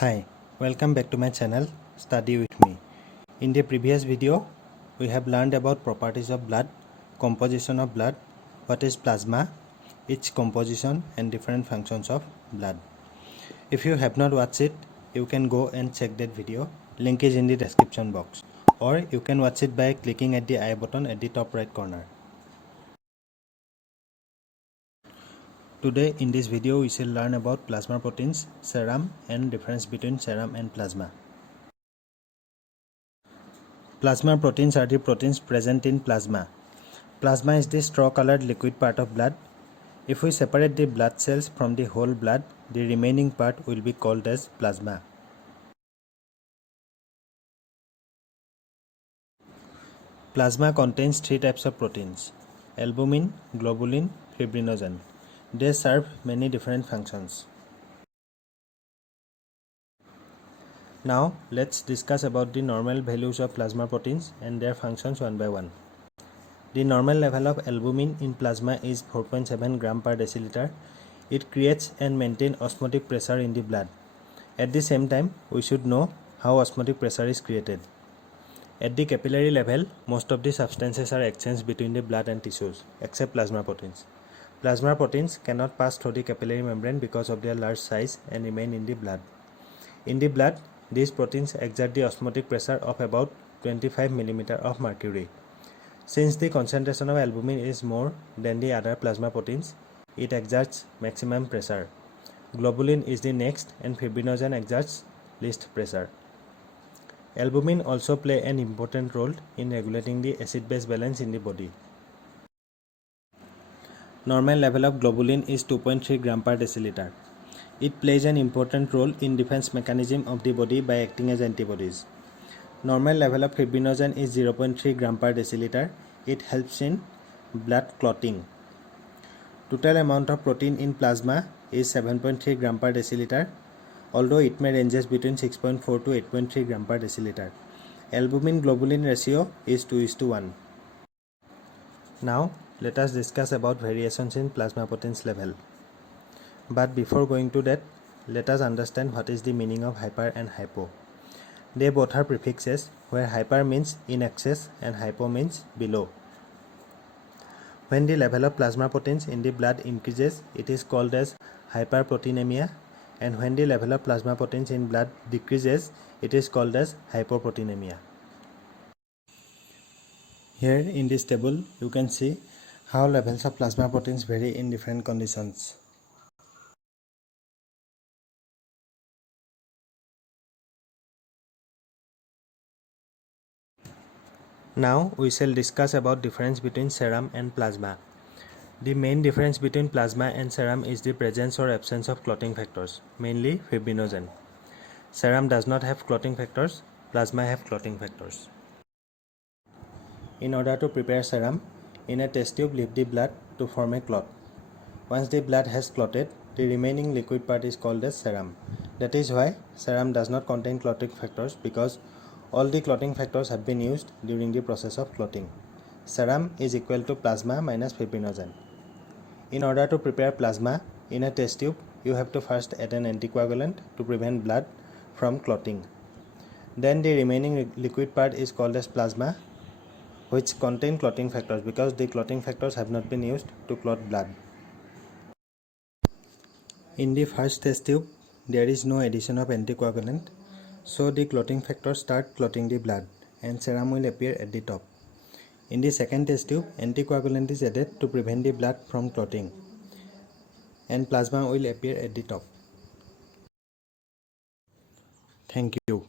Hi, welcome back to my channel Study with me. In the previous video, we have learned about properties of blood, composition of blood, what is plasma, its composition and different functions of blood. If you have not watched it, you can go and check that video. Link is in the description box. Or you can watch it by clicking at the I button at the top right corner. Today in this video we shall learn about plasma proteins, serum and difference between serum and plasma. Plasma proteins are the proteins present in plasma. Plasma is the straw-colored liquid part of blood. If we separate the blood cells from the whole blood, the remaining part will be called as plasma. Plasma contains three types of proteins: albumin, globulin, fibrinogen. They serve many different functions. Now, let's discuss about the normal values of plasma proteins and their functions one by one. The normal level of albumin in plasma is 4.7 gram per deciliter. It creates and maintains osmotic pressure in the blood. At the same time, we should know how osmotic pressure is created. At the capillary level, most of the substances are exchanged between the blood and tissues, except plasma proteins. Plasma proteins cannot pass through the capillary membrane because of their large size and remain in the blood. In the blood, these proteins exert the osmotic pressure of about 25 mm of mercury. Since the concentration of albumin is more than the other plasma proteins, it exerts maximum pressure. Globulin is the next and fibrinogen exerts least pressure. Albumin also play an important role in regulating the acid-base balance in the body. Normal level of globulin is 2.3 gram per deciliter. It plays an important role in defense mechanism of the body by acting as antibodies. Normal level of fibrinogen is 0.3 gram per deciliter. It helps in blood clotting. Total amount of protein in plasma is 7.3 gram per deciliter, although it may ranges between 6.4 to 8.3 gram per deciliter. Albumin-globulin ratio is 2:1. Now, let us discuss about variations in plasma proteins level. But before going to that, let us understand what is the meaning of hyper and hypo. They both are prefixes, where hyper means in excess and hypo means below. When the level of plasma proteins in the blood increases, it is called as hyperproteinemia, and when the level of plasma proteins in blood decreases, it is called as hypoproteinemia. Here in this table, you can see how levels of plasma proteins vary in different conditions. Now we shall discuss about difference between serum and plasma. The main difference between plasma and serum is the presence or absence of clotting factors, mainly fibrinogen. Serum does not have clotting factors, plasma have clotting factors. In order to prepare serum, in a test tube leave the blood to form a clot. Once the blood has clotted, the remaining liquid part is called as serum. That is why serum does not contain clotting factors, because all the clotting factors have been used during the process of clotting. Serum is equal to plasma minus fibrinogen. In order to prepare plasma, in a test tube, you have to first add an anticoagulant to prevent blood from clotting. Then the remaining liquid part is called as plasma, which contain clotting factors, because the clotting factors have not been used to clot blood. In the first test tube, there is no addition of anticoagulant, so the clotting factors start clotting the blood and serum will appear at the top. In the second test tube, anticoagulant is added to prevent the blood from clotting, and plasma will appear at the top. Thank you.